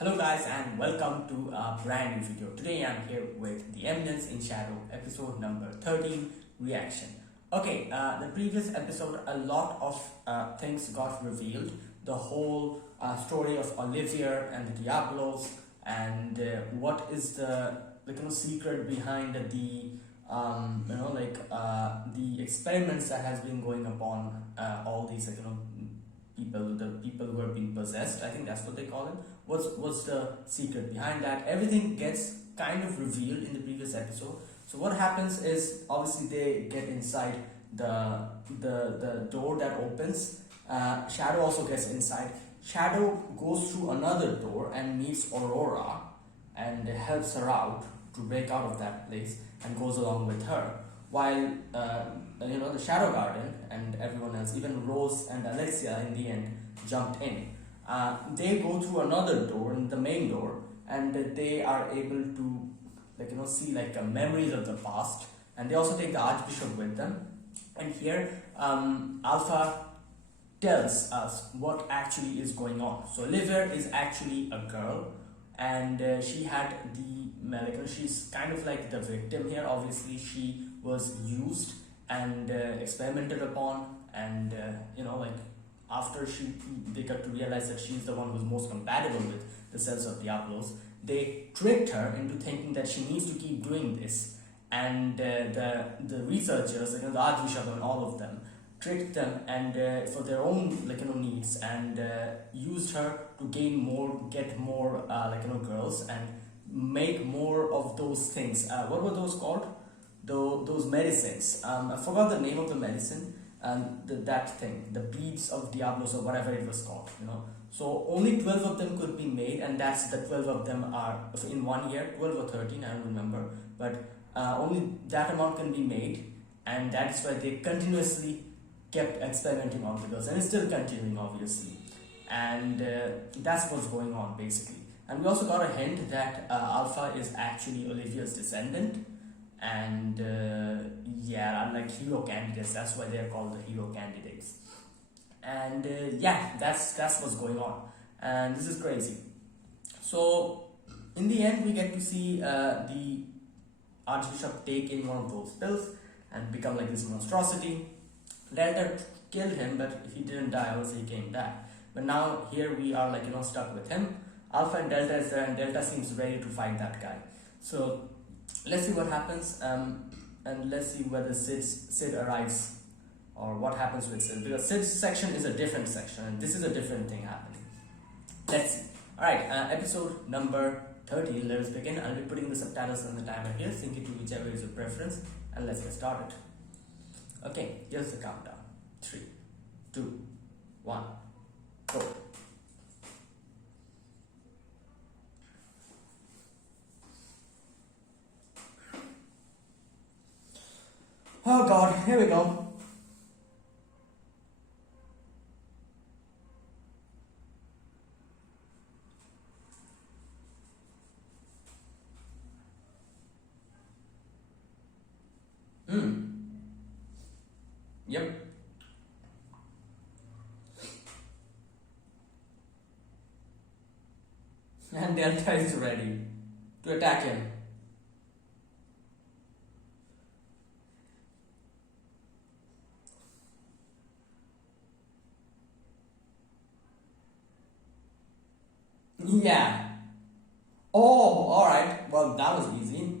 Hello guys and welcome to a brand new video. Today I'm here with the Eminence in Shadow episode number 13 reaction. Okay, the previous episode a lot of things got revealed. The whole story of Olivia and the Diablos and what is the secret behind the the experiments that has been going upon all these the people who are being possessed. I think that's what they call it. What's the secret behind that? Everything gets kind of revealed in the previous episode. So what happens is obviously they get inside the door that opens. Shadow also gets inside. Shadow goes through another door and meets Aurora and helps her out to break out of that place and goes along with her. While the Shadow Garden and everyone else, even Rose and Alexia in the end jumped in. They go through another door, the main door, and they are able to see memories of the past. And they also take the Archbishop with them. And here, Alpha tells us what actually is going on. So Olivia is actually a girl, and she had she's kind of like the victim here. Obviously, she was used and experimented upon, and after they got to realize that she's the one who's most compatible with the cells of Diablos, they tricked her into thinking that she needs to keep doing this. And the researchers, the Archbishop and all of them, tricked them and for their own needs, and used her to get more girls and make more of those things. What were those called? Those medicines. I forgot the name of the medicine. And that thing, the beads of Diablos or whatever it was called, So only 12 of them could be made, and that's the 12 of them are in 1 year, 12 or 13, I don't remember. But only that amount can be made, and that's why they continuously kept experimenting on the girls, and it's still continuing, obviously. And that's what's going on, basically. And we also got a hint that Alpha is actually Olivia's descendant. And unlike hero candidates, that's why they're called the hero candidates. And that's what's going on, and this is crazy. So in the end, we get to see the Archbishop take in one of those pills and become like this monstrosity. Delta killed him, but he didn't die. Obviously, he came back. But now here we are stuck with him. Alpha and Delta is there, and Delta seems ready to fight that guy. So let's see what happens, and let's see whether Sid arrives or what happens with Sid, because Sid's section is a different section and this is a different thing happening. Let's see. Alright, episode number 13, let us begin. I'll be putting the subtitles on the timer here, sync it to whichever is your preference, and let's get started. Okay, here's the countdown. 3, 2, 1, go. Oh god, here we go. Yep. And Delta is ready to attack him. Yeah. Oh, alright. Well, that was easy.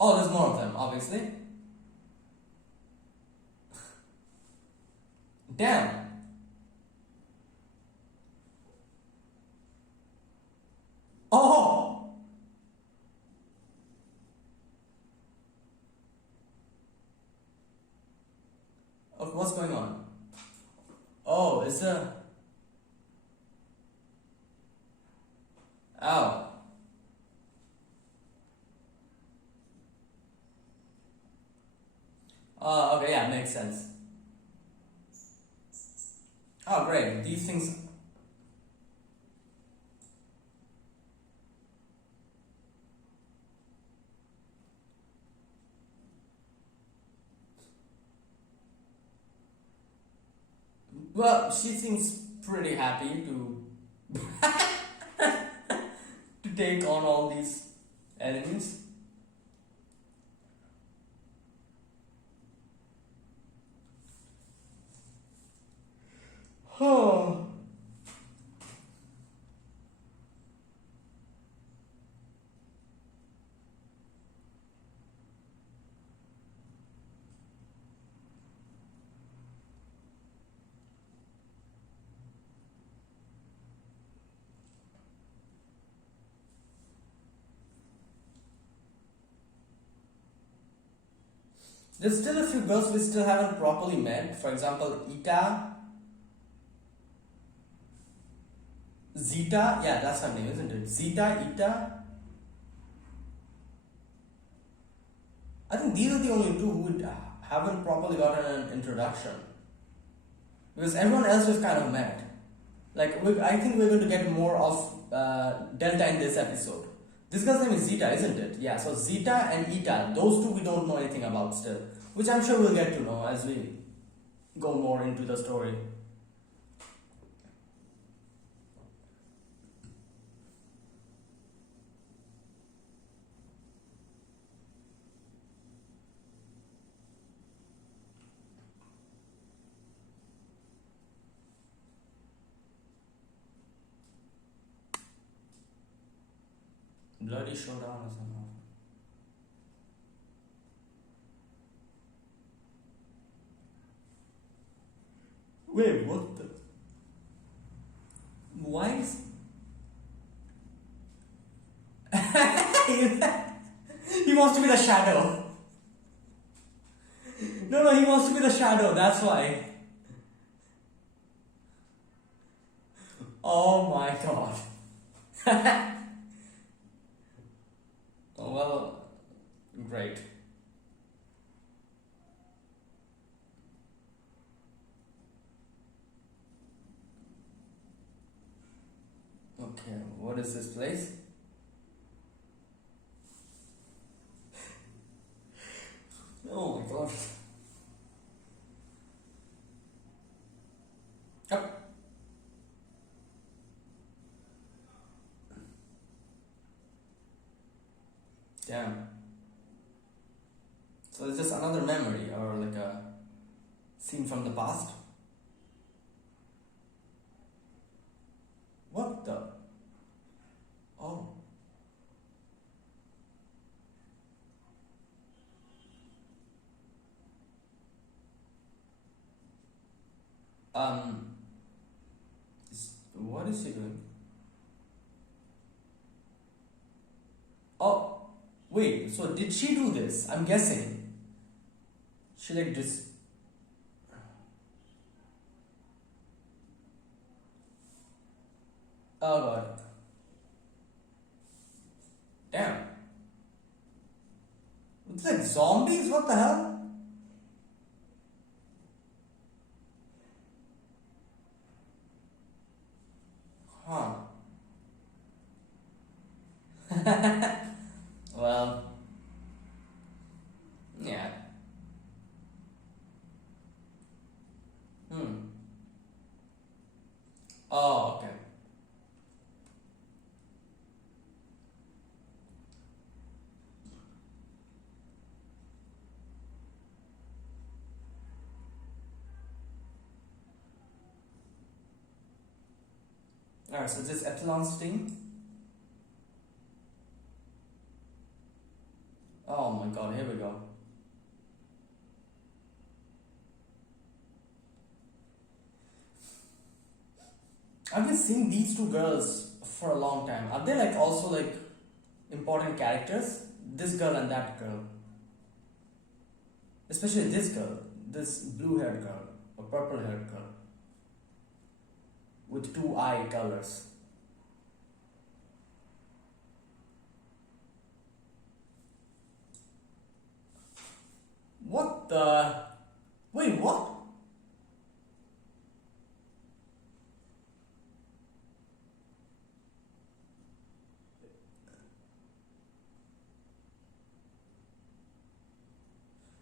Oh, there's more of them, obviously. Damn. Oh! What's going on? Oh, it's a... Oh. Oh, okay, yeah, makes sense. Oh, great. These things... Well, she seems pretty happy to take on all these enemies. Oh. There's still a few girls we still haven't properly met. For example, Ita, Zita, yeah, that's her name, isn't it? Zita, Ita. I think these are the only two who haven't properly gotten an introduction. Because everyone else we've kind of met. Like, I think we're going to get more of Delta in this episode. This girl's name is Zita, isn't it? Yeah, so Zita and Ita, those two we don't know anything about still. Which I'm sure we'll get to know as we go more into the story. Bloody showdown is enough. Wait, what the? Why is. He wants to be the shadow. No, he wants to be the shadow, that's why. Oh my god. Oh, well, great. Okay, what is this place? Oh my god. Yep. Damn. So it's just another memory or like a scene from the past? What the? Oh. Um, what is she doing? Oh, wait, so did she do this? I'm guessing. She like this. Oh god. Damn. It's like zombies? What the hell? Huh. Well, yeah. Hmm. Oh, okay. Alright, so this Epsilon's team. Oh my god, here we go. I've been seeing these two girls for a long time. Are they like also like important characters? This girl and that girl. Especially this girl. This blue haired girl. Or purple haired girl. With two eye colors. What the? Wait, what?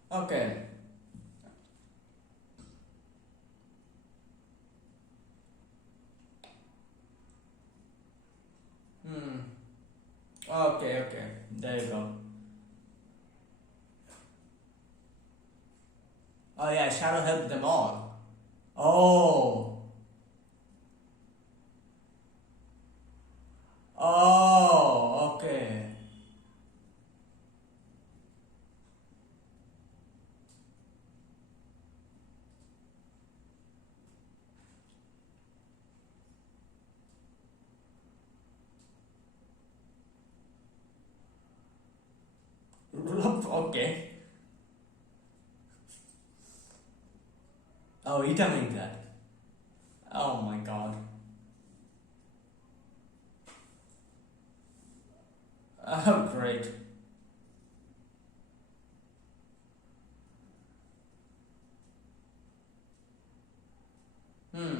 Okay. Hmm. Okay, okay. There you go. Oh yeah, Shadow helped them all. Oh. Oh, okay. Okay. Oh, Ita made that. Oh my god. Oh, great. Hmm.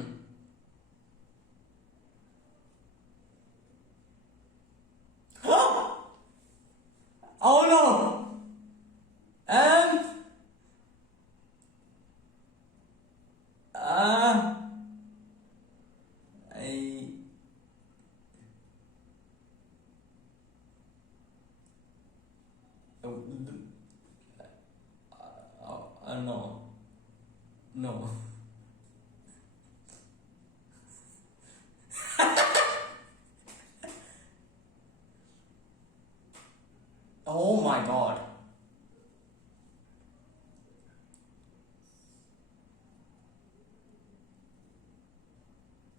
Oh no! And uh, I oh, no, no. Oh my god.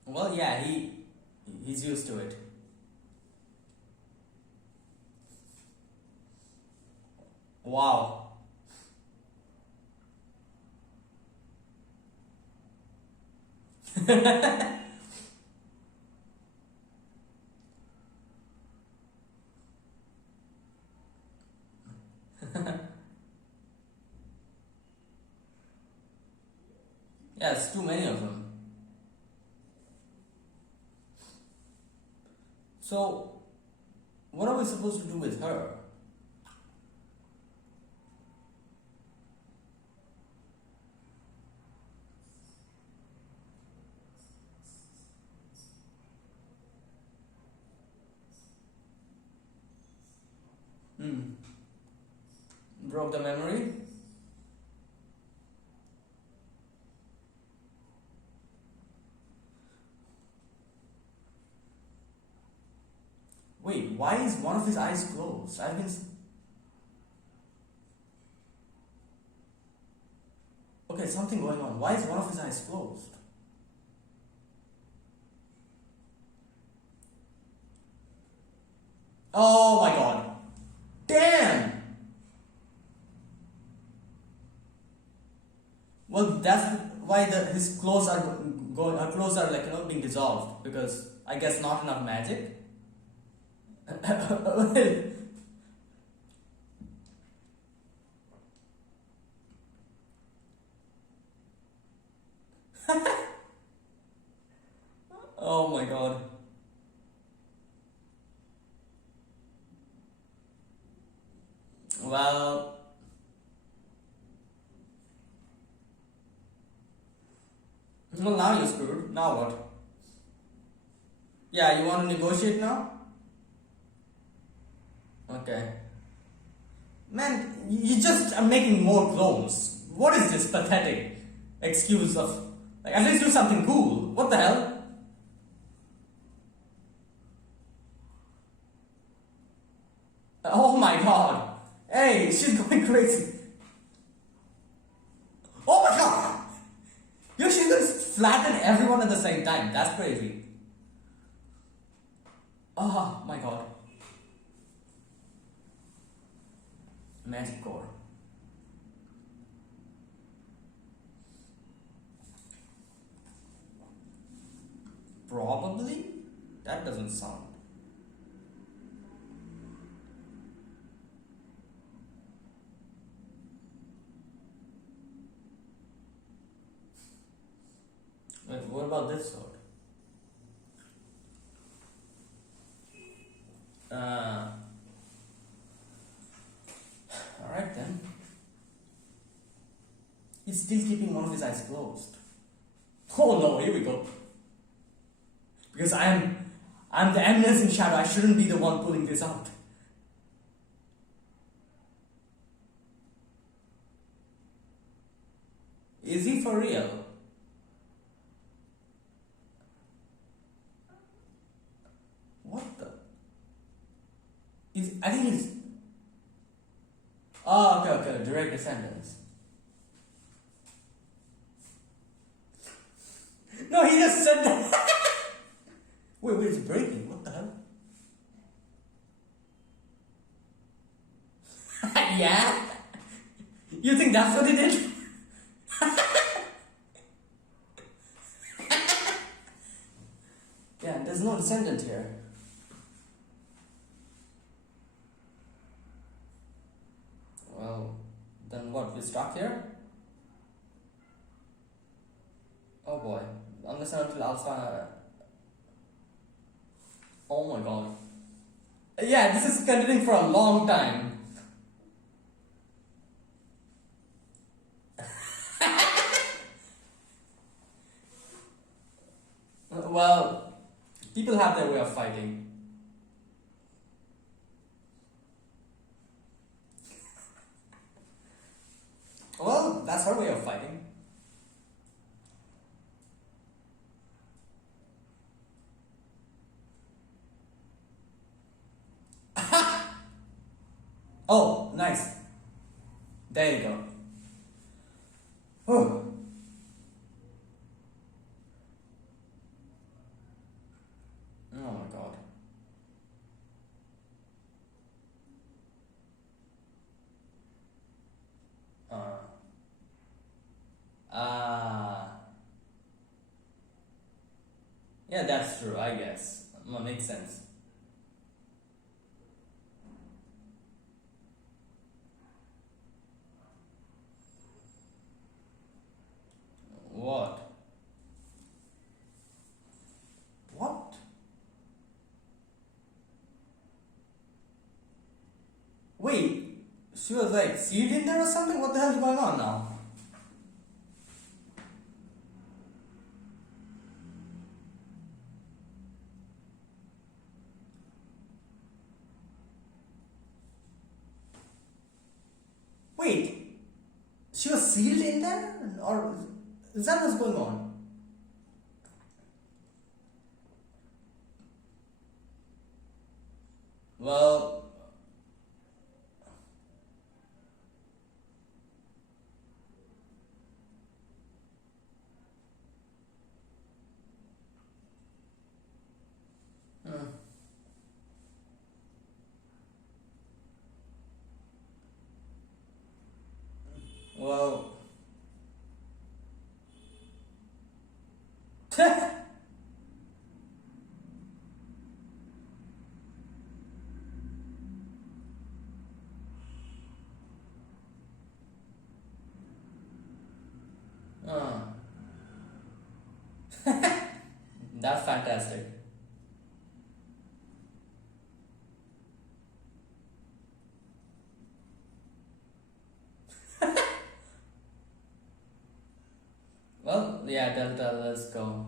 Well, yeah, he's used to it. Wow. Yes, too many of them. So, what are we supposed to do with her? Hmm. Broke the memory? Wait, why is one of his eyes closed? I've been. Okay, something going on. Why is one of his eyes closed? Oh my god. Damn! Well, that's why his clothes are going. Her clothes are like being dissolved because I guess not enough magic. Oh my god. Well, well now you're screwed. Now what? Yeah, you want to negotiate now? Okay. Man, you just are making more clones. What is this pathetic excuse of like at least do something cool? What the hell? Oh my god. Hey, she's going crazy. Oh my god! She's gonna flatten everyone at the same time. That's crazy. Oh my god. Magic core. Probably? That doesn't sound. Wait, what about this sword? Uh, Alright then. He's still keeping one of his eyes closed. Oh no, here we go. Because I'm the eminence in shadow. I shouldn't be the one pulling this out. Is he for real? What the? I think he's. Oh, okay, okay, direct descendants. No, he just said that. Wait, it's breaking. What the hell? Yeah? You think that's what he did? Yeah, there's no descendant here. Well, then what? We stuck here? Oh boy. Unless and until alpha. Oh my god. Yeah, this is continuing for a long time. Well, people have their way of fighting. Well, that's her way of fighting. Oh, nice. There you go. Oh, oh my god. Uh, ah. Yeah, that's true, I guess. Makes sense. What? What? Wait, she was like sealed in there or something? What the hell is going on now? Wait, she was sealed in there? Or is that what's going on? Well, hmm, well, uh, that's fantastic. Well, yeah, Delta, let's go.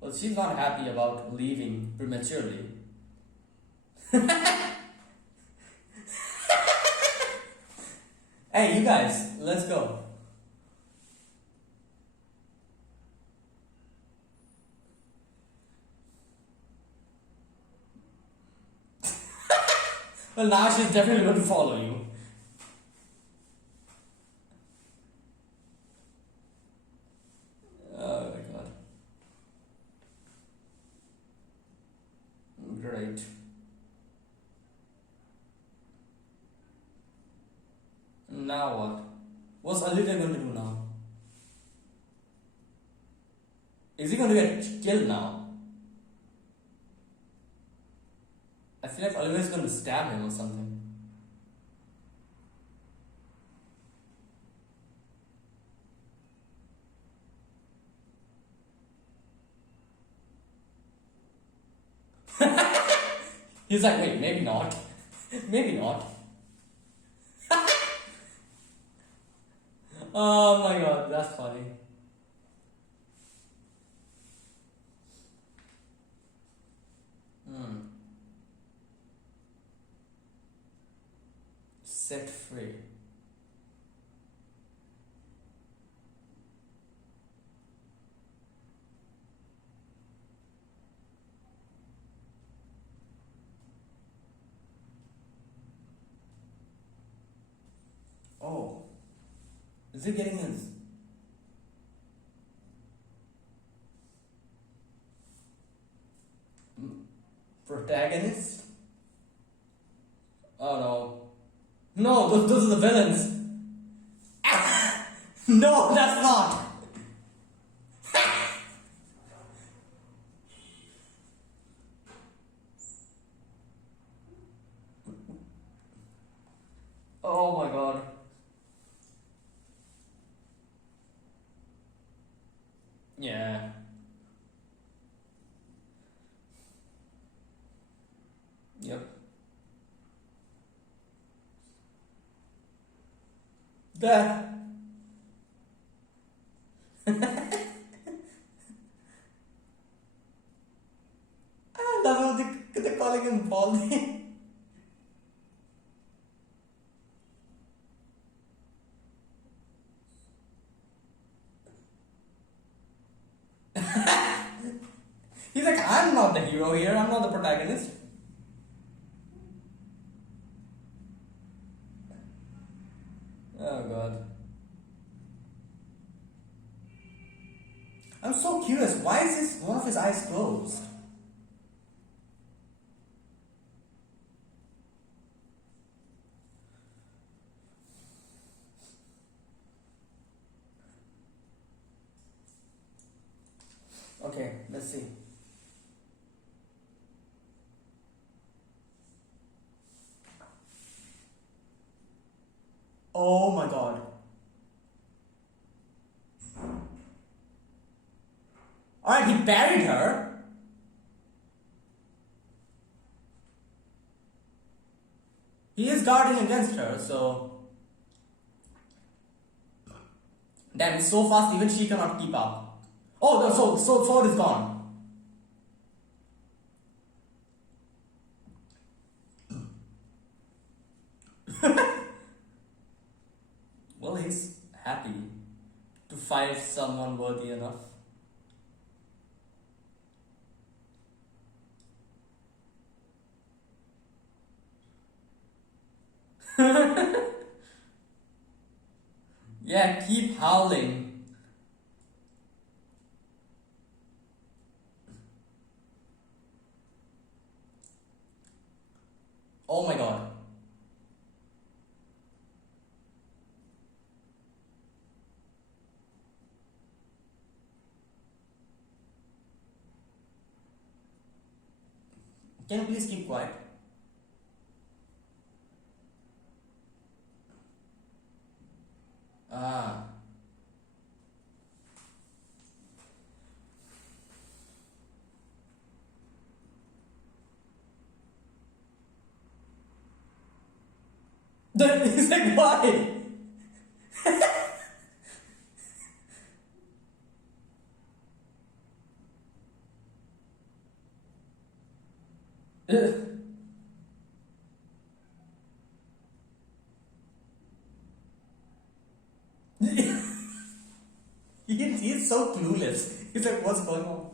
Well, she's not happy about leaving prematurely. Hey, you guys, let's go. Well, now she's definitely going to follow you. Oh my god. Great. Now what? What's Olivia going to do now? Is he going to get killed now? I feel like Olivia's going to stab him or something. He's like, wait, maybe not. Maybe not. Oh my god, that's funny. Hmm. Set free. Is he getting his protagonist? Oh no. No, those are the villains. No, that's not. Oh my god. Yeah. Yep. That. I love how they're calling him Baldy. He's like, I'm not the hero here, I'm not the protagonist. Oh god. I'm so curious, why is one of his eyes closed? Okay, let's see. Oh my god. Alright, he buried her. He is guarding against her, so. Damn, it's so fast, even she cannot keep up. Oh, so sword is gone. Well, he's happy to fight someone worthy enough. Yeah, keep howling. Oh my god. Can you please keep quiet? Ah. He's like, why? He's so clueless. He's like, what's going on?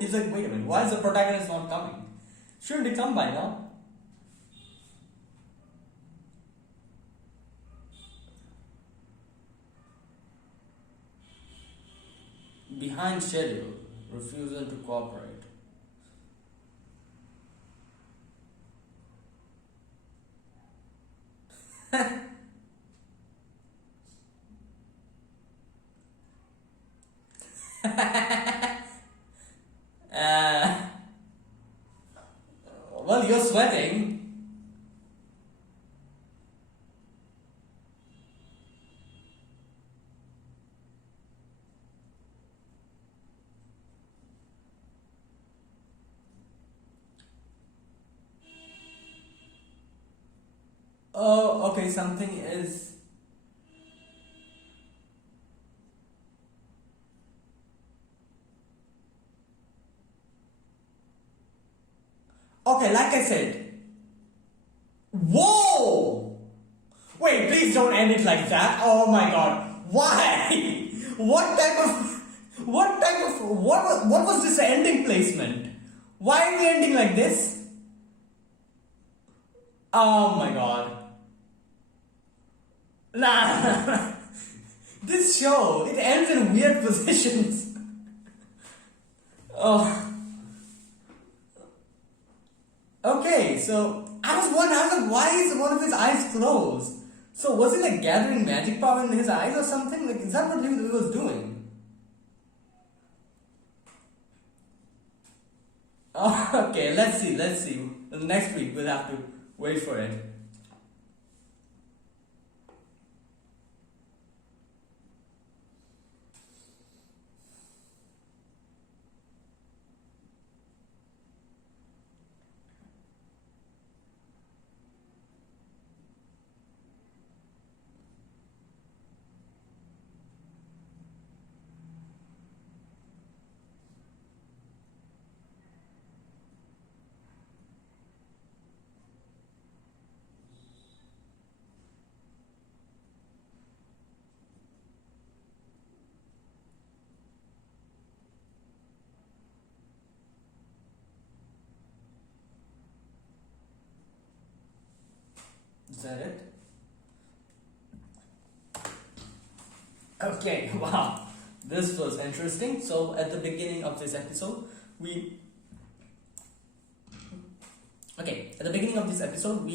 He's like, wait a minute, why is the protagonist not coming? Shouldn't he come by now? Behind schedule, refusal to cooperate. Uh, well, you're sweating. Oh, okay, something is. Okay, like I said, Whoa! Wait, please don't end it like that. Oh my god. Why? What was this ending placement? Why are we ending like this? Oh my god. Nah. This show, it ends in weird positions. Oh. Okay, so I was wondering why is one of his eyes closed? So was he like gathering magic power in his eyes or something? Like, is that what he was doing? Oh, okay, let's see. Next week we'll have to wait for it. Is that it? Okay, wow. This was interesting. So at the beginning of this episode, we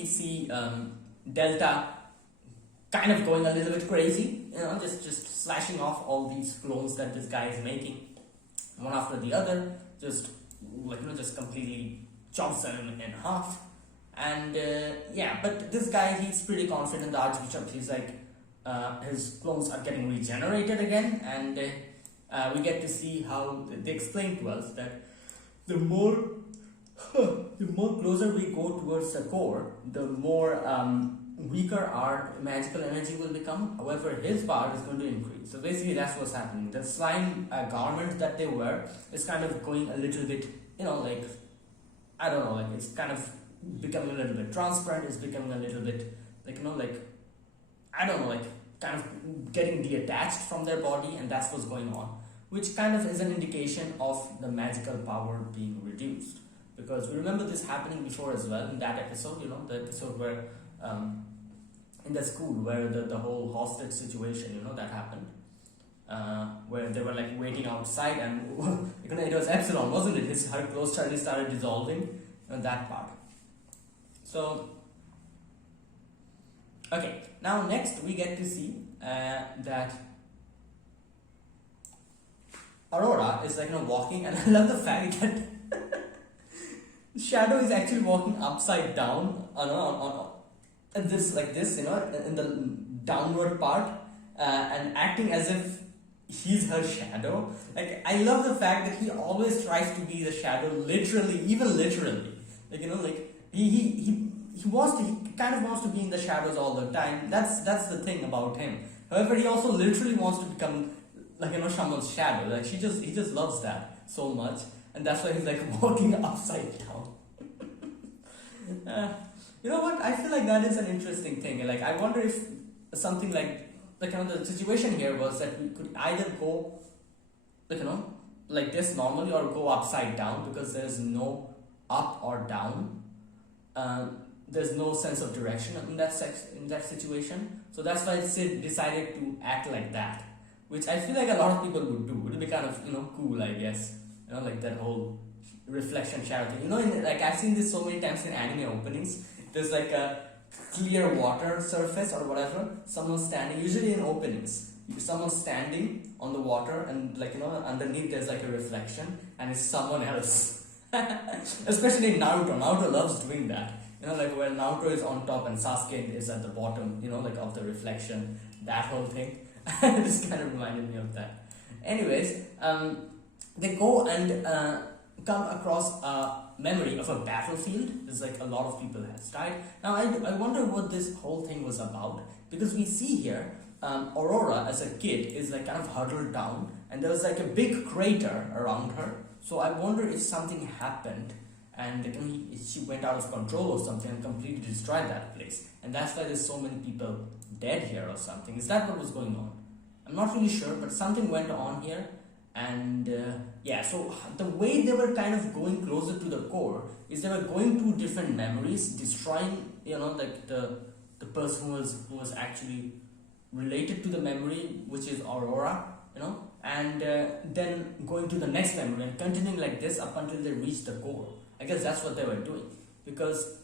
see Delta kind of going a little bit crazy, just slashing off all these clones that this guy is making, one after the other, just completely chops them in half. And yeah, but this guy, he's pretty confident, the Archbishop. He's like, his clones are getting regenerated again, and we get to see how they explain to us that the more closer we go towards the core, the more weaker our magical energy will become. However, his power is going to increase. So basically, that's what's happening. The slime garment that they wear is kind of going a little bit, I don't know, like it's kind of becoming a little bit transparent. It's becoming a little bit I don't know, like kind of getting detached from their body, and that's what's going on, which kind of is an indication of the magical power being reduced. Because we remember this happening before as well in that episode, the episode where in the school where the whole hostage situation, that happened, where they were like waiting outside, and it was Epsilon, wasn't it? Her clothes started dissolving, that part. So okay, now next we get to see that Aurora is walking, and I love the fact that Shadow is actually walking upside down on this in the downward part, and acting as if he's her shadow. Like, I love the fact that he always tries to be the shadow, literally, even literally. He kind of wants to be in the shadows all the time. That's the thing about him. However, he also literally wants to become someone's shadow. Like, he just loves that so much, and that's why he's walking upside down. You know what? I feel like that is an interesting thing. Like, I wonder if something the situation here was that we could either go like this normally, or go upside down, because there's no up or down. There's no sense of direction in that situation. So that's why Sid decided to act like that, which I feel like a lot of people would do. It would be kind of cool, I guess. Like that whole reflection shadow thing. I've seen this so many times in anime openings. There's like a clear water surface or whatever. Someone's standing, usually in openings. Someone's standing on the water, and underneath there's like a reflection, and it's someone else. Especially in Naruto. Naruto loves doing that. Where Naruto is on top and Sasuke is at the bottom, of the reflection, that whole thing. This kind of reminded me of that. Anyways, they go and come across a memory of a battlefield. There's a lot of people has died. Now I wonder what this whole thing was about, because we see here Aurora as a kid is kind of huddled down, and there was a big crater around her. So I wonder if something happened, and she went out of control or something and completely destroyed that place, and that's why there's so many people dead here or something. Is that what was going on? I'm not really sure, but something went on here. And yeah, so the way they were kind of going closer to the core is they were going to different memories, destroying, like the person who was actually related to the memory, which is Aurora, and then going to the next memory and continuing like this up until they reach the core. I guess that's what they were doing, because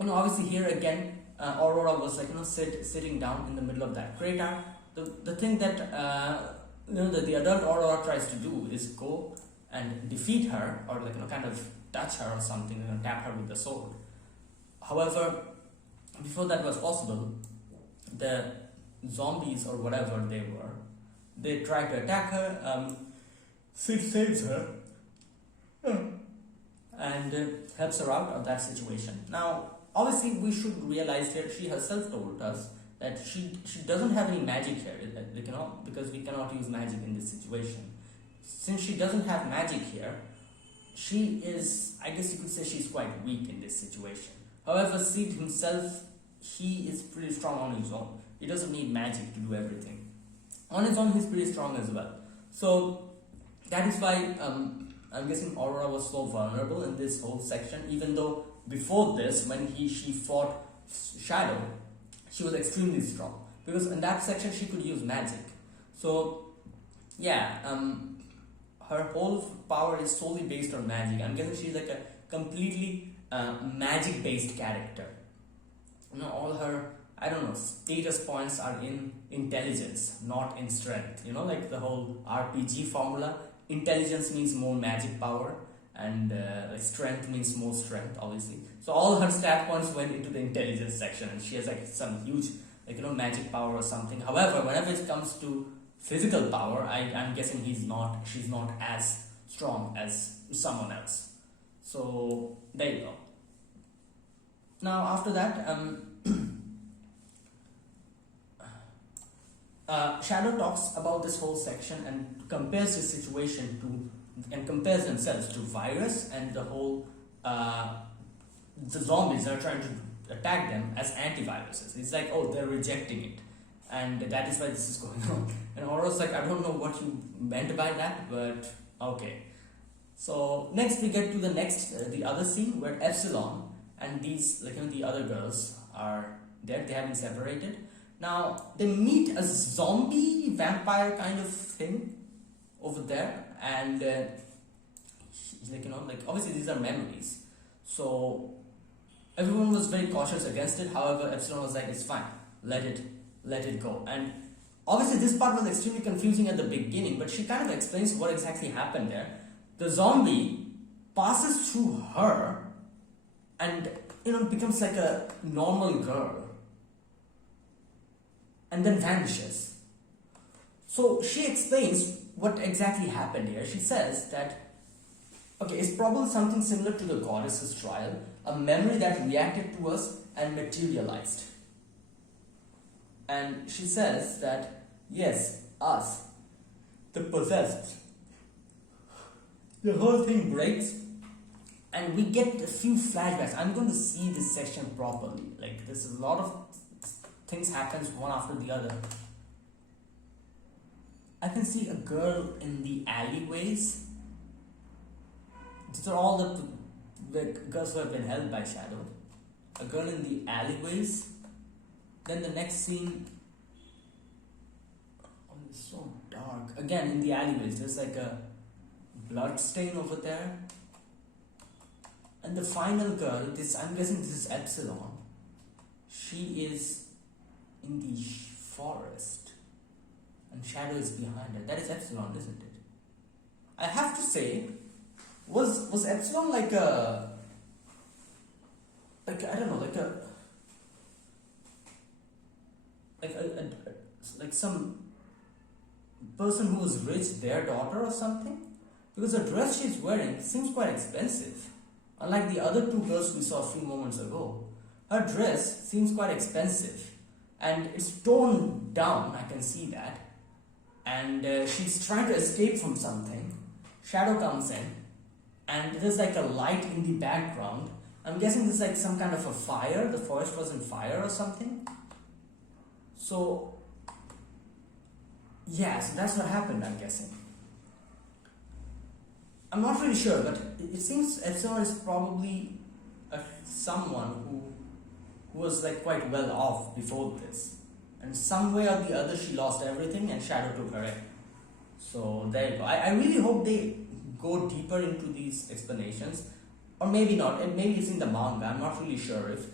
obviously here again, Aurora was like sitting down in the middle of that crater. The thing that that the adult Aurora tries to do is go and defeat her, or kind of touch her or something, tap her with the sword. However, before that was possible, the zombies or whatever they try to attack her. Sid saves her and helps her out of that situation. Now, obviously, we should realize here, she herself told us that she doesn't have any magic here, because we cannot use magic in this situation. Since she doesn't have magic here, she is, I guess you could say, she's quite weak in this situation. However, Sid himself, he is pretty strong on his own. He doesn't need magic to do everything. On his own, he's pretty strong as well. So that is why I'm guessing Aurora was so vulnerable in this whole section, even though before this, when she fought Shadow, she was extremely strong, because in that section she could use magic. So yeah, her whole power is solely based on magic. I'm guessing she's like a completely magic based character. All her, I don't know, status points are in intelligence, not in strength. Like the whole RPG formula, intelligence means more magic power, and like strength means more strength, obviously. So all her stat points went into the intelligence section, and she has like some huge magic power or something. However, whenever it comes to physical power, I'm guessing she's not as strong as someone else. So there you go. Now after that, Shadow talks about this whole section and compares the situation and compares themselves to Virus and the whole the zombies that are trying to attack them as antiviruses. It's like, oh, they're rejecting it, and that is why this is going on. And Aurora's like, I don't know what you meant by that, but okay. So next we get to the other scene where Epsilon and these the other girls are dead. They have been separated. Now they meet a zombie vampire kind of thing over there, and obviously these are memories, so everyone was very cautious against it. However, Epsilon was like, it's fine, let it go. And obviously this part was extremely confusing at the beginning, but she kind of explains what exactly happened there. The zombie passes through her and becomes like a normal girl and then vanishes. So she explains what exactly happened here. She says that, okay, it's probably something similar to the goddess's trial, a memory that reacted to us and materialized. And she says that, yes, us, the possessed, the whole thing breaks and we get a few flashbacks. I'm going to see this section properly. Like, there's a lot of things happens one after the other. I can see a girl in the alleyways. These are all the girls who have been held by Shadow. A girl in the alleyways. Then the next scene, oh, it's so dark. Again, in the alleyways, there's like a blood stain over there. And the final girl, I'm guessing this is Epsilon. She is in the forest, and Shadow is behind her. That is Epsilon, isn't it? I have to say, was Epsilon like a some person who was rich, their daughter or something? Because the dress she's wearing seems quite expensive. Unlike the other two girls we saw a few moments ago, her dress seems quite expensive. And it's toned down, I can see that. And she's trying to escape from something. Shadow comes in and there's like a light in the background. I'm guessing this is like some kind of a fire. The forest was in fire or something. So yeah, so that's what happened, I'm guessing. I'm not really sure, but it seems Epsilon is probably someone who was like quite well off before this, and some way or the other she lost everything and Shadow took her in. So there you go. I really hope they go deeper into these explanations, or maybe not. And maybe it's in the manga. I'm not really sure if,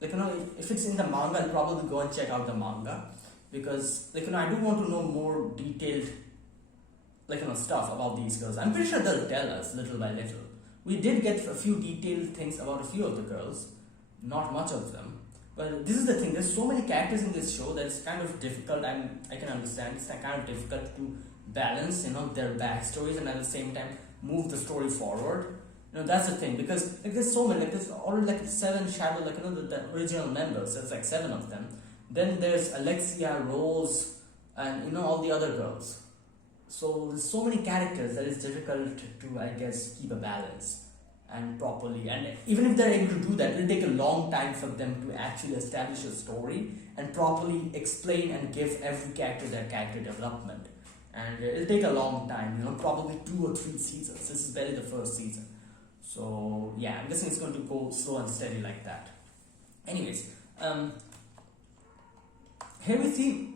like, if it's in the manga, I'll probably go and check out the manga, because like, I do want to know more detailed, like, stuff about these girls. I'm pretty sure they'll tell us little by little. We did get a few detailed things about a few of the girls, not much of them. But this is the thing. There's so many characters in this show that it's kind of difficult. I can understand it's kind of difficult to balance, their backstories and at the same time move the story forward. That's the thing, because like there's so many. Like there's already like 7 Shadow, like the original members. There's like 7 of them. Then there's Alexia, Rose, and all the other girls. So there's so many characters that it's difficult to, I guess, keep a balance and properly. And even if they're able to do that, it'll take a long time for them to actually establish a story and properly explain and give every character their character development. And it'll take a long time, probably 2 or 3 seasons. This is barely the first season. So yeah, I'm guessing it's going to go slow and steady like that. Anyways, here we see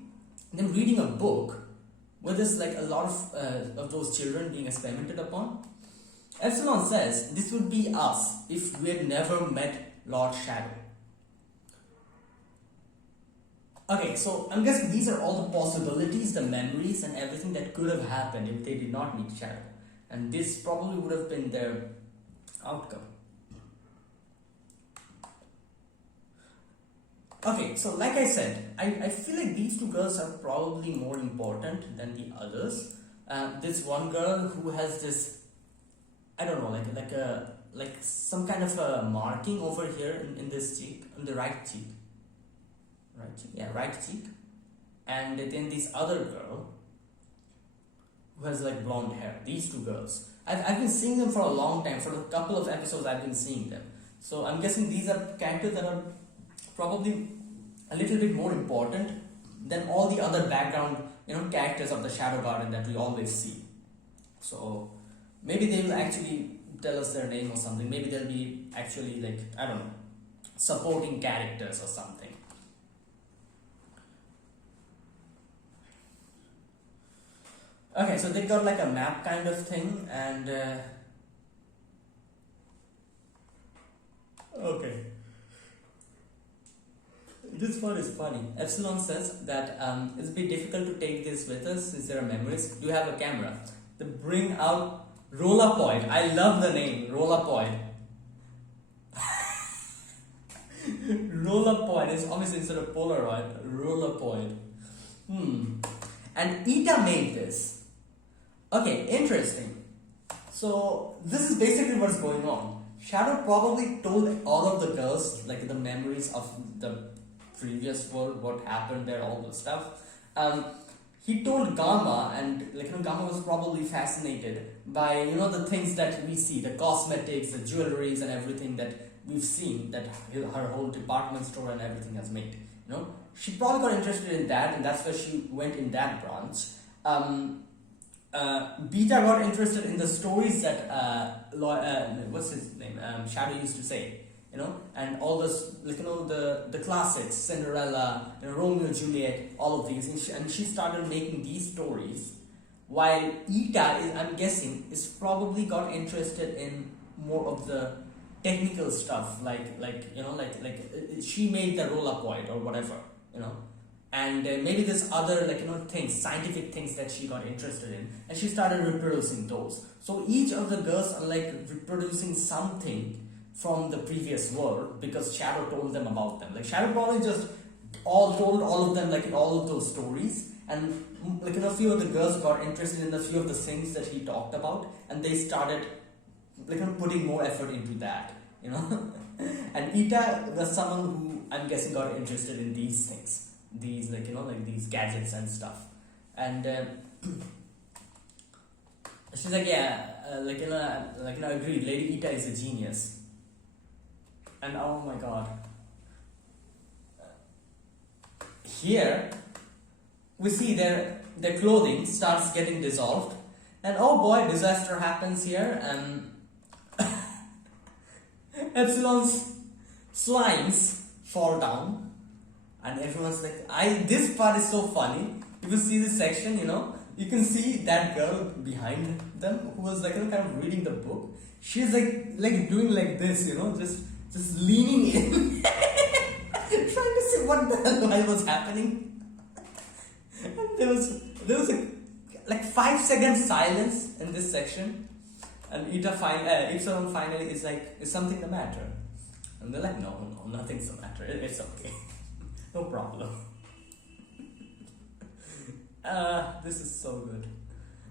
them reading a book where there's like a lot of those children being experimented upon. Epsilon says this would be us if we had never met Lord Shadow. Okay, so I'm guessing these are all the possibilities, the memories and everything that could have happened if they did not meet Shadow. And this probably would have been their outcome. Okay, so like I said, I feel like these 2 girls are probably more important than the others. This one girl who has this, I don't know, like some kind of a marking over here in this cheek, on the right cheek. Right cheek? Yeah, right cheek. And then this other girl who has like blonde hair. These 2 girls. I've been seeing them for a long time. For a couple of episodes I've been seeing them. So I'm guessing these are characters that are probably a little bit more important than all the other background, characters of the Shadow Garden that we always see. So maybe they will actually tell us their name or something. Maybe they'll be actually like, I don't know, supporting characters or something. Okay, so they got like a map kind of thing, and okay. This one is funny. Epsilon says that it's a bit difficult to take this with us since there are memories. Do you have a camera? They bring out Rollapoid. I love the name Rollapoid. Rollapoid is obviously instead of Polaroid. Rollapoid. And Ita made this. Okay, interesting. So this is basically what's going on. Shadow probably told all of the girls like the memories of the previous world, what happened there, all the stuff. He told Gamma, and Gamma was probably fascinated by the things that we see, the cosmetics, the jewelries, and everything that we've seen that her whole department store and everything has made. She probably got interested in that, and that's where she went in that branch. Beta got interested in the stories that what's his name, Shadow used to say, and all this, the classics, Cinderella, Romeo and Juliet, all of these, and she started making these stories, while Ita is, I'm guessing, is probably got interested in more of the technical stuff, like she made the Rollapoid or whatever, and maybe there's other things, scientific things that she got interested in, and she started reproducing those. So each of the girls are like reproducing something from the previous world because Shadow told them about them. Like Shadow probably just told all of them all of those stories, and a few of the girls got interested in a few of the things that he talked about, and they started putting more effort into that, And Ita was someone who I'm guessing got interested in these things. These these gadgets and stuff. And She's like, yeah, agreed. Lady Ita is a genius. And oh my god, here we see their clothing starts getting dissolved, and oh boy, disaster happens here, and Epsilon's slimes fall down, and everyone's like, this part is so funny. If you see this section, you can see that girl behind them who was like kind of reading the book. She's like doing like this, just leaning in, trying to see what the hell was happening. And there was a like 5 second silence in this section, and Epsilon finally is like, is something the matter? And they're like, no, nothing's the matter. It's okay, no problem. This is so good.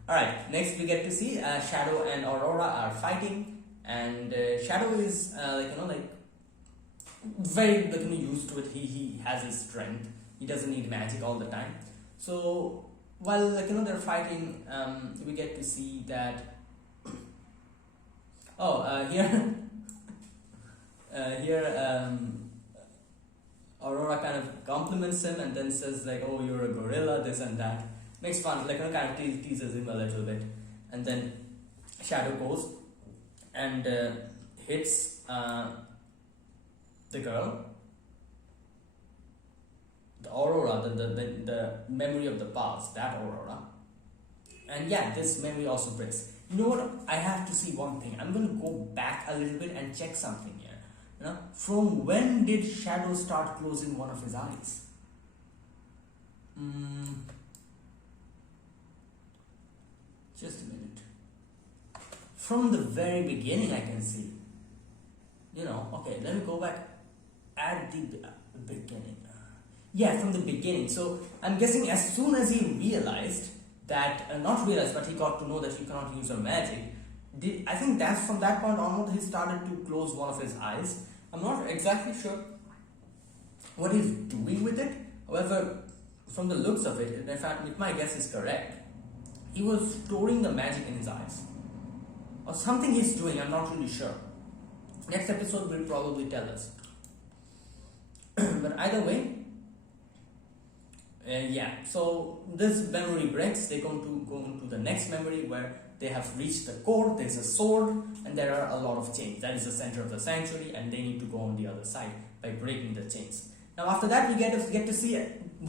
Alright, next we get to see Shadow and Aurora are fighting, and Shadow is very used to it. He has his strength. He doesn't need magic all the time. So while they're fighting, we get to see that here Aurora kind of compliments him and then says like, oh, you're a gorilla, this and that. Makes fun, kind of teases him a little bit. And then Shadow goes and hits the girl, the Aurora, the memory of the past, that Aurora. And yeah, this memory also breaks. You know what? I have to see one thing. I'm going to go back a little bit and check something here. From when did Shadow start closing one of his eyes? Just a minute. From the very beginning, I can see. Okay, let me go back at the beginning. Yeah, from the beginning. So I'm guessing as soon as he realized that, not realized, but he got to know that he cannot use her magic. I think that's from that point onward he started to close one of his eyes. I'm not exactly sure what he's doing with it. However, from the looks of it, in fact, if my guess is correct, he was storing the magic in his eyes. Or something he's doing, I'm not really sure. Next episode will probably tell us. But either way, yeah, so this memory breaks. They're going to go into the next memory where they have reached the core. There's a sword and there are a lot of chains. That is the center of the sanctuary, and they need to go on the other side by breaking the chains. Now after that, we get to see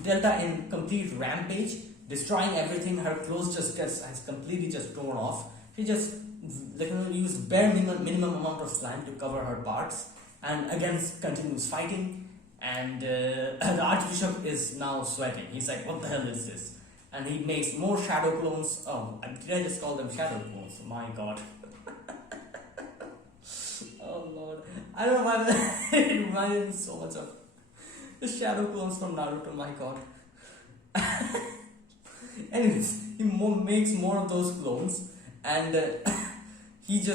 Delta in complete rampage, destroying everything. Her clothes has completely just torn off. She just used bare minimum amount of slime to cover her parts, and again continues fighting. And the Archbishop is now sweating. He's like, what the hell is this? And he makes more shadow clones. Oh, did I just call them shadow clones? My god. Oh lord. I don't know why it reminded me so much of the shadow clones from Naruto. My god. Anyways, he makes more of those clones, and he's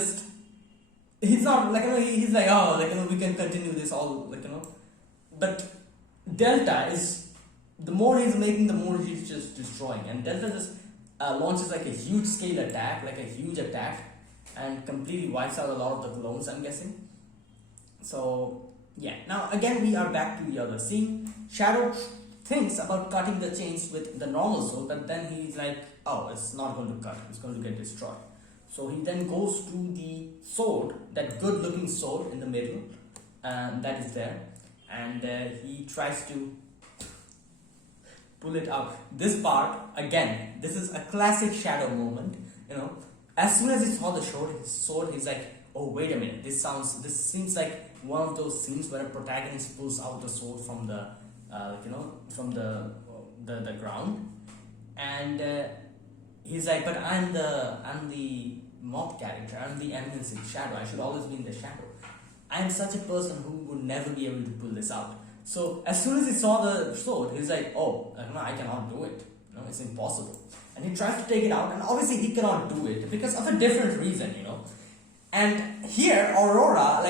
not he's like, oh, we can continue this all, but Delta is, the more he's making, the more he's just destroying, and Delta just launches like a huge scale attack, and completely wipes out a lot of the clones, I'm guessing. So yeah, now again we are back to the other scene. Shadow thinks about cutting the chains with the normal sword, but then he's like, oh, it's not going to cut, it's going to get destroyed. So he then goes to the sword, that good looking sword in the middle, that is there, and he tries to pull it out. This part, again, this is a classic Shadow moment. As soon as he saw the sword, he's like, oh, wait a minute, this seems like one of those scenes where a protagonist pulls out the sword from the from the ground, and he's like, but I'm the mob character, I'm the Eminence in shadow, I should always be in the shadow. I'm such a person who would never be able to pull this out. So as soon as he saw the sword, he's like, oh, no, I cannot do it. It's impossible. And he tries to take it out, and obviously he cannot do it because of a different reason, And here, Aurora,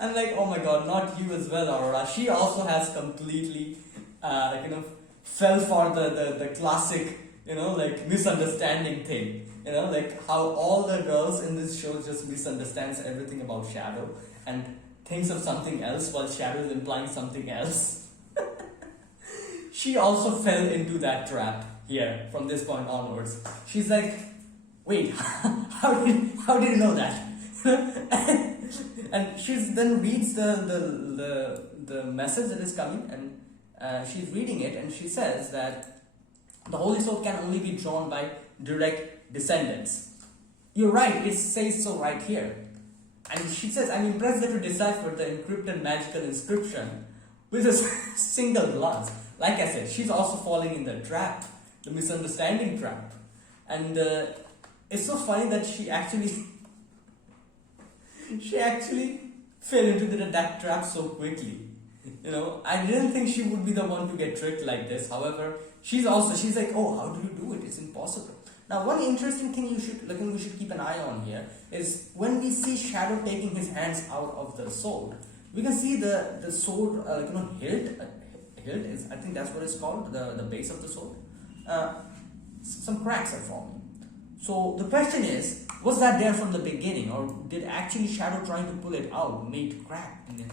I'm like, oh my god, not you as well, Aurora. She also has completely, fell for the classic like misunderstanding thing. Like how all the girls in this show just misunderstands everything about Shadow and thinks of something else while Shadow is implying something else. She also fell into that trap here from this point onwards. She's like, wait, how did you know that? And she then reads the message that is coming, and she's reading it, and she says that the Holy Sword can only be drawn by direct descendants. You're right, it says so right here. And she says, I'm impressed that you deciphered the encrypted magical inscription with a single glance. Like I said, she's also falling in the trap, the misunderstanding trap. And it's so funny that she actually fell into that trap so quickly. I didn't think she would be the one to get tricked like this. However, she's like, oh, how do you do it? It's impossible. Now, one interesting thing we should keep an eye on here is when we see Shadow taking his hands out of the sword, we can see the sword, hilt is, I think that's what it's called, the base of the sword. Some cracks are forming. So the question is, was that there from the beginning, or did actually Shadow trying to pull it out made crack in it?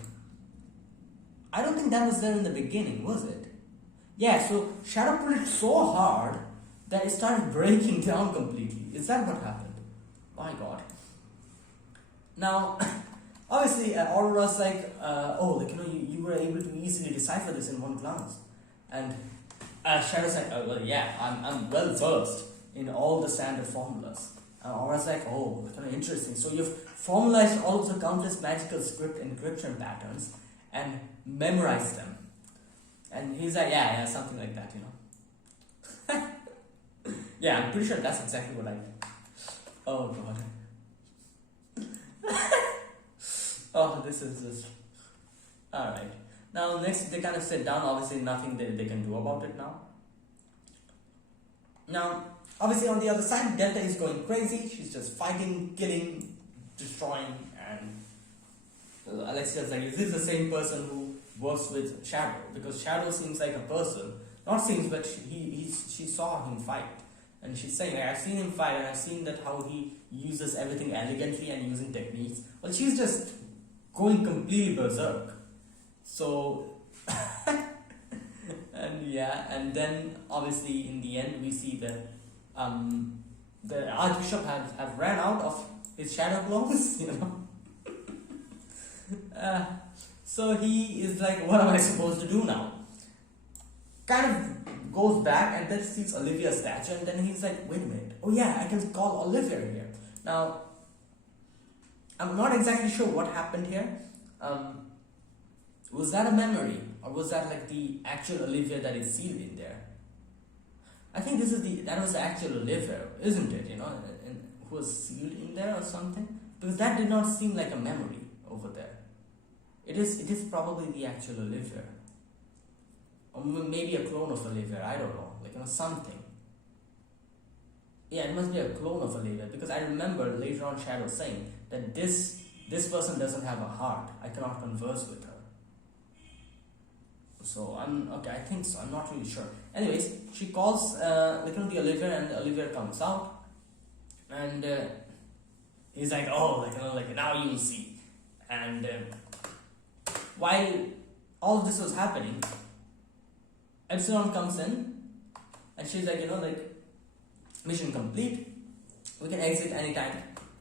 I don't think that was there in the beginning, was it? Yeah, so Shadow pulled it so hard that it started breaking down completely. Is that what happened? My god. Now, obviously, Aurora's like, you were able to easily decipher this in one glance. And Shadow's like, oh, well, yeah, I'm well versed in all the standard formulas. And Aurora's like, oh, kind of interesting. So you've formalized all of the countless magical script encryption patterns and memorized them. And he's like, yeah, something like that, Yeah, I'm pretty sure that's exactly what I did. Oh god. Oh, this is just... Alright. Now, next, they kind of sit down. Obviously, nothing they can do about it now. Now, obviously, on the other side, Delta is going crazy. She's just fighting, killing, destroying, and Alexia's like, is this the same person who works with Shadow? Because Shadow seems like a person. Not seems, but she saw him fight. And she's saying, like, I've seen him fight, and I've seen that how he uses everything elegantly and using techniques. Well, she's just going completely berserk. So, and then obviously in the end we see that the Archbishop have ran out of his shadow clones, so he is like, what am I supposed to do now? Kind of goes back and then sees Olivia's statue, and then he's like, wait a minute, oh yeah, I can call Olivia here. Now, I'm not exactly sure what happened here. Was that a memory, or was that like the actual Olivia that is sealed in there? I think that was the actual Olivia, isn't it? Who was sealed in there or something? Because that did not seem like a memory over there. It is probably the actual Olivia, or maybe a clone of Olivia. I don't know, something. Yeah, it must be a clone of Olivia, because I remember later on Shadow saying that this person doesn't have a heart. I cannot converse with her. So I think so. I'm not really sure. Anyways, she calls the Olivia, and Olivia comes out, and he's like, oh, now you'll see. And while all this was happening, Epsilon comes in, and she's like, mission complete. We can exit anytime.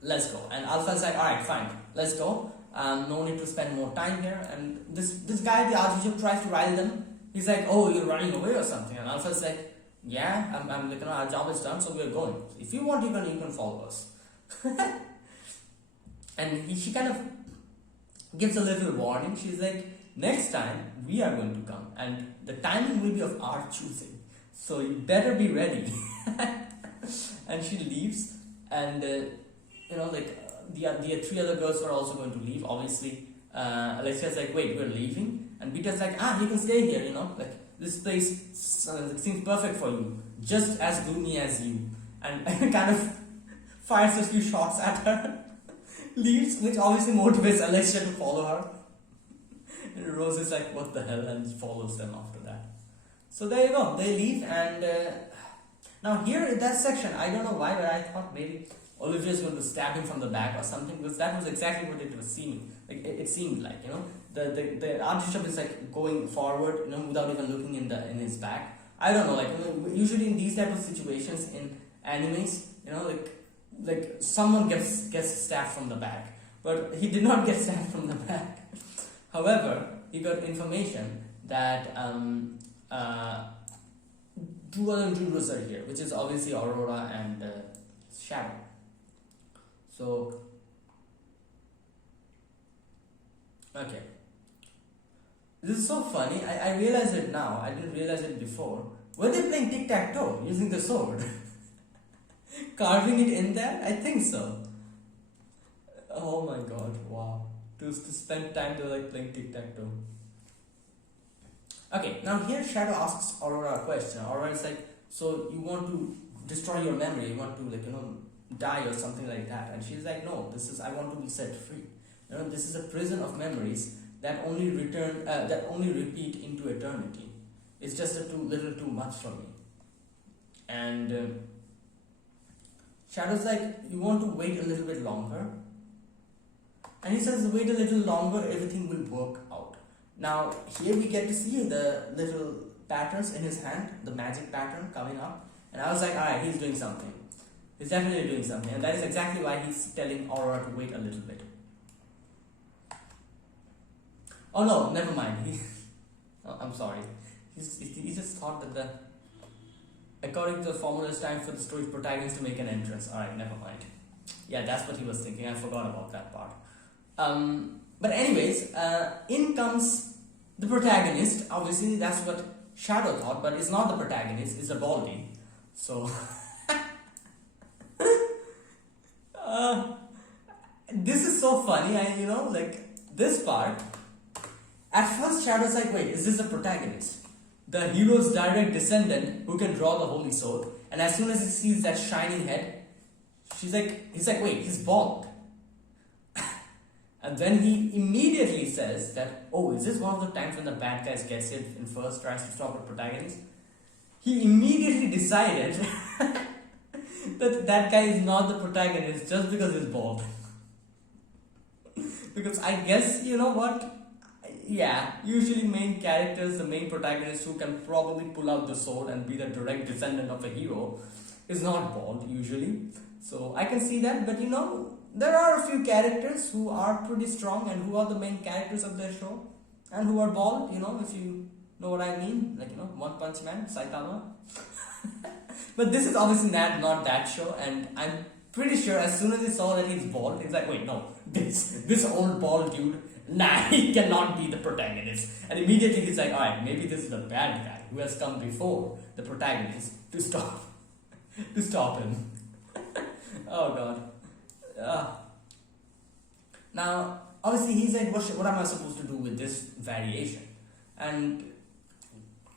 Let's go. And Alpha's like, alright, fine, let's go. No need to spend more time here. And this guy, the Archbishop, tries to rile them. He's like, oh, you're running away or something. And Alpha's like, yeah, our job is done, so we're going. If you want, you can follow us. And she kind of gives a little warning. She's like, next time we are going to come, and the timing will be of our choosing. So you better be ready. And she leaves, and the three other girls were also going to leave. Obviously, Alexia's like, wait, we're leaving? And Vita's like, you can stay here, this place seems perfect for you, just as gloomy as you. And kind of fires a few shots at her, leaves, which obviously motivates Alexia to follow her. And Rose is like, what the hell, and follows them after that. So there you go, they leave, and Now here in that section, I don't know why, but I thought maybe Olivia's going to stab him from the back or something, because that was exactly what it was seeming. Like it seemed like, the Archbishop is like going forward, without even looking in his back. I don't know, like usually in these type of situations in animes, like someone gets stabbed from the back, but he did not get stabbed from the back. However, he got information that two other intruders are here, which is obviously Aurora and Shadow. So, okay. This is so funny. I realize it now. I didn't realize it before. Were they playing tic-tac-toe using the sword? Carving it in there? I think so. Oh my god, wow. To spend time to like playing tic-tac-toe. Okay, now here Shadow asks Aurora a question. Aurora is like, so you want to destroy your memory, you want to die or something like that. And she's like, no, I want to be set free. This is a prison of memories that only repeat into eternity. It's just a little too much for me. And Shadow's like, you want to wait a little bit longer? And he says, wait a little longer, everything will work out. Now, here we get to see the little patterns in his hand, the magic pattern coming up. And I was like, alright, he's doing something. He's definitely doing something. And that is exactly why he's telling Aurora to wait a little bit. Oh no, never mind. I'm sorry. He just thought that according to the formula, it's time for the story's protagonist to make an entrance. Alright, never mind. Yeah, that's what he was thinking. I forgot about that part. But anyways, in comes the protagonist. Obviously, that's what Shadow thought, but it's not the protagonist, it's a Baldy. So, this is so funny. This part, at first Shadow's like, wait, is this the protagonist? The hero's direct descendant who can draw the holy sword. And as soon as he sees that shining head, he's like, wait, he's bald. And then he immediately says that, oh, is this one of the times when the bad guys gets it and first tries to stop the protagonist? He immediately decided that guy is not the protagonist just because he's bald. Because I guess, you know what? Yeah, usually main characters, the main protagonist who can probably pull out the sword and be the direct descendant of a hero is not bald usually. So I can see that, but there are a few characters who are pretty strong and who are the main characters of their show and who are bald, if you know what I mean, like, One Punch Man, Saitama. But this is obviously not that show, and I'm pretty sure as soon as he saw that he's bald, he's like, wait, no, this old bald dude, nah, he cannot be the protagonist. And immediately he's like, alright, maybe this is the bad guy who has come before the protagonist to stop him. Oh god. Now, obviously, he's like, what am I supposed to do with this variation? And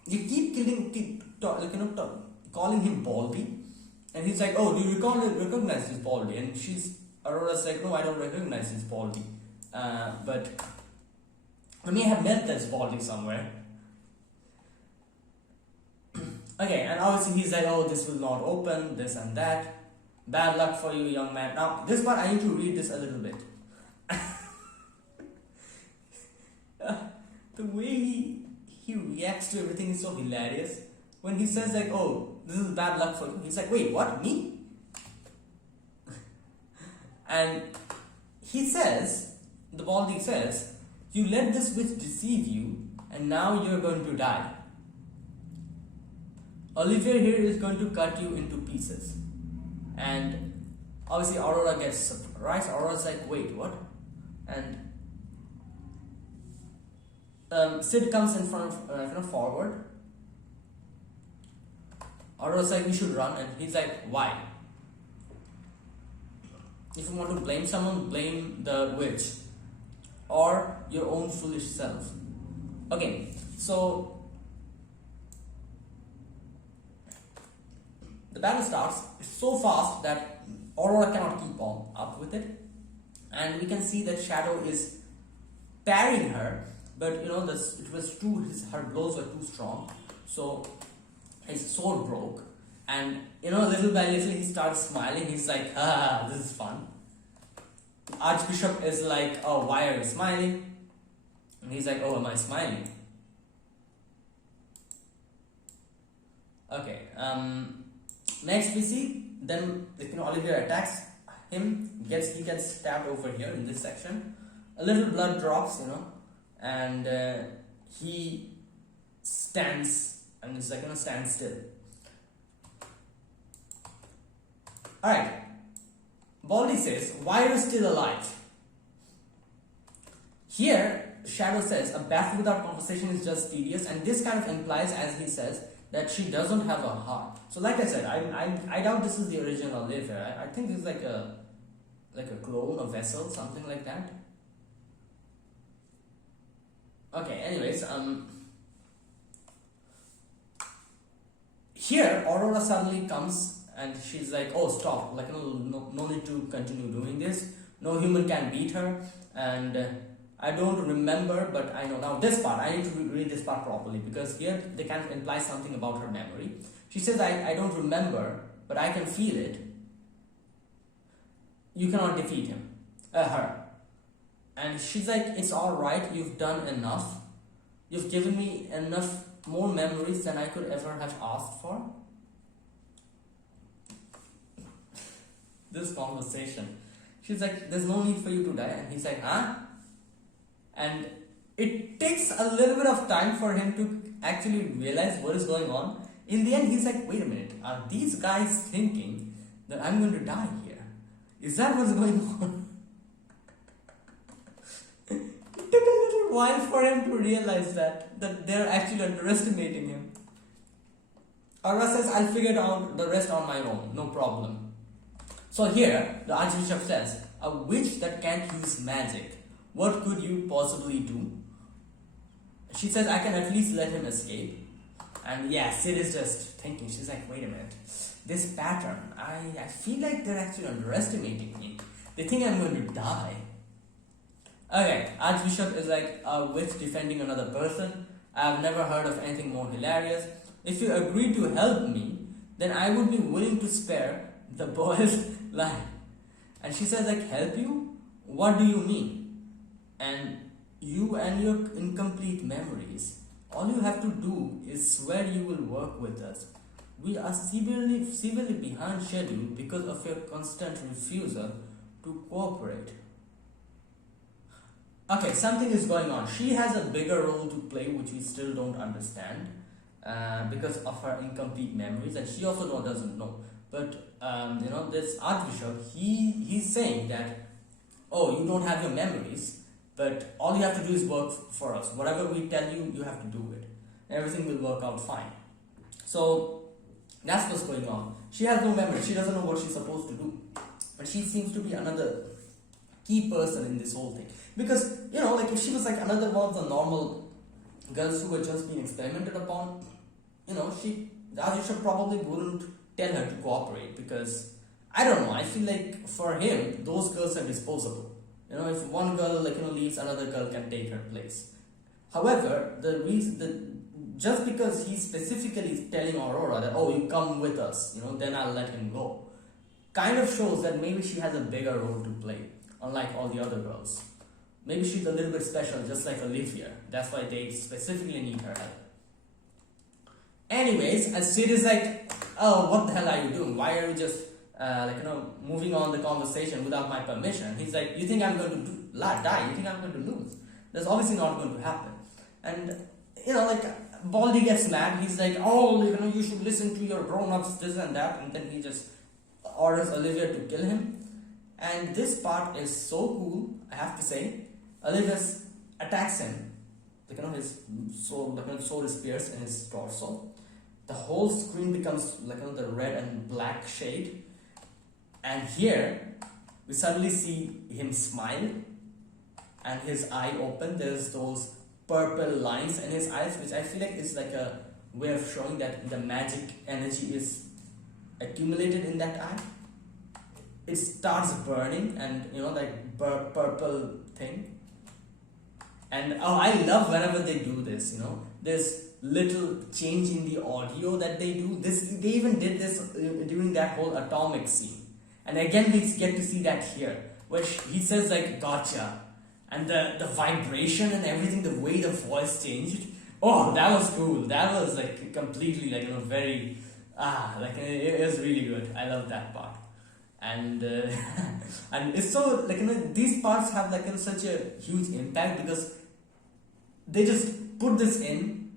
you keep calling him Baldy, and he's like, oh, do you recognize this Baldy? And Aurora's like, no, I don't recognize this Baldy. But I may have met this Baldy somewhere. Okay, and obviously he's like, oh, this will not open, this and that. Bad luck for you, young man. Now, this part, I need to read this a little bit. The way he reacts to everything is so hilarious. When he says like, oh, this is bad luck for you, he's like, wait, what, me? And the Baldy says, you let this witch deceive you, and now you're going to die. Olivia here is going to cut you into pieces. And obviously Aurora gets surprised. Aurora's like, wait, what? And Sid comes in front of forward. Aurora's like, we should run, and he's like, why? If you want to blame someone, blame the witch or your own foolish self. Okay, so the battle starts so fast that Aurora cannot keep up with it, and we can see that Shadow is parrying her, but her blows were too strong, so his sword broke, And little by little he starts smiling. He's like, ah, this is fun. Archbishop is like, oh, why are you smiling? And he's like, oh, am I smiling? Okay. Next we see then Olivia attacks him. He gets stabbed over here in this section. A little blood drops, and he stands and is like stands still. Alright. Baldy says, why are you still alive? Here, Shadow says, a battle without conversation is just tedious, and this kind of implies, as he says, that she doesn't have a heart. So like I said, I doubt this is the original Olivia. I think it's like a clone, a vessel, something like that. Okay, anyways, here Aurora suddenly comes and she's like, oh, stop, like no need to continue doing this. No human can beat her. And I don't remember, but I know now this part. I need to read this part properly, because here they kind of imply something about her memory. She says, I don't remember, but I can feel it. You cannot defeat her. And she's like, it's alright, you've done enough. You've given me enough more memories than I could ever have asked for. This conversation. She's like, there's no need for you to die. And he's like, huh? And it takes a little bit of time for him to actually realize what is going on. In the end, he's like, wait a minute, are these guys thinking that I'm going to die here? Is that what's going on? It took a little while for him to realize that they're actually underestimating him. Aura says, I'll figure out the rest on my own, no problem. So here, the Archbishop says, a witch that can't use magic, what could you possibly do? She says, I can at least let him escape. And yeah, Sid is just thinking, she's like, wait a minute, this pattern, I feel like they're actually underestimating me. They think I'm going to die. Okay, Archbishop is like, a witch defending another person. I've never heard of anything more hilarious. If you agree to help me, then I would be willing to spare the boy's life. And she says, like, help you? What do you mean? And you and your incomplete memories, all you have to do is swear you will work with us. We are severely behind schedule because of your constant refusal to cooperate. Okay, something is going on. She has a bigger role to play, which we still don't understand because of her incomplete memories, and she also doesn't know. But this Archbishop, he's saying that, oh, you don't have your memories, but all you have to do is work for us. Whatever we tell you, you have to do it. Everything will work out fine. So that's what's going on. She has no memory. She doesn't know what she's supposed to do. But she seems to be another key person in this whole thing. Because, like if she was like another one of the normal girls who had just been experimented upon, the Archbishop probably wouldn't tell her to cooperate, because, I don't know, I feel like for him, those girls are disposable. If one girl leaves, another girl can take her place. However, just because he's specifically telling Aurora that, oh, you come with us, then I'll let him go, kind of shows that maybe she has a bigger role to play, unlike all the other girls. Maybe she's a little bit special, just like Olivia. That's why they specifically need her help. Anyways, as Sid is like, oh, what the hell are you doing? Why are you just moving on the conversation without my permission? He's like, you think I'm going to die? You think I'm going to lose? That's obviously not going to happen. And Baldy gets mad. He's like, oh, you should listen to your grown-ups, this and that. And then he just orders Olivia to kill him. And this part is so cool, I have to say. Olivia attacks him. His soul, soul is pierced in his torso. The whole screen becomes the red and black shade. And here, we suddenly see him smile. And his eye open. There's those purple lines in his eyes, which I feel like is like a way of showing that the magic energy is accumulated in that eye. It starts burning, and that purple thing. And oh, I love whenever they do this, you know, this little change in the audio that they do. They even did this during that whole atomic scene. And again, we get to see that here, where he says like "gotcha," and the vibration and everything, the way the voice changed. Oh, that was cool. That was like completely like, you know, very like it was really good. I love that part. And and it's so like, you know, these parts have like, you know, such a huge impact because they just put this in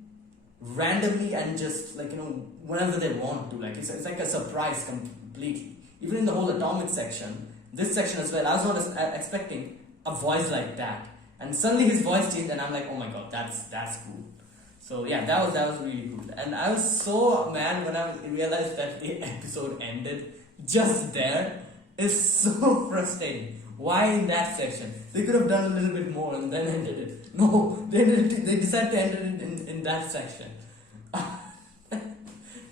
randomly and just like, you know, whenever they want to, like it's like a surprise completely. Even in the whole atomic section, this section as well, I was not expecting a voice like that, and suddenly his voice changed and I'm like, oh my god, that's cool. So yeah, that was really cool. And I was so mad when I realized that the episode ended just there. It's so frustrating. Why in that section? They could have done a little bit more and then ended it. No, they decided to end it in that section.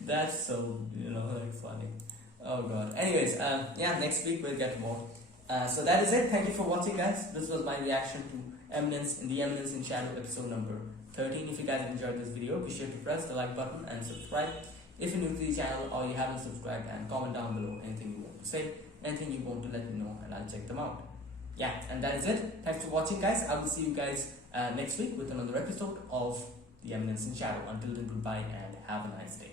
That's so, you know, like funny. Oh god. Anyways, yeah, next week we'll get more. So that is it. Thank you for watching, guys. This was my reaction to Eminence in the Eminence in Shadow episode number 13. If you guys enjoyed this video, be sure to press the like button and subscribe if you're new to the channel or you haven't subscribed, and comment down below anything you want to say, anything you want to let me know, and I'll check them out. Yeah, and that is it. Thanks for watching, guys. I will see you guys next week with another episode of the Eminence in Shadow. Until then, goodbye and have a nice day.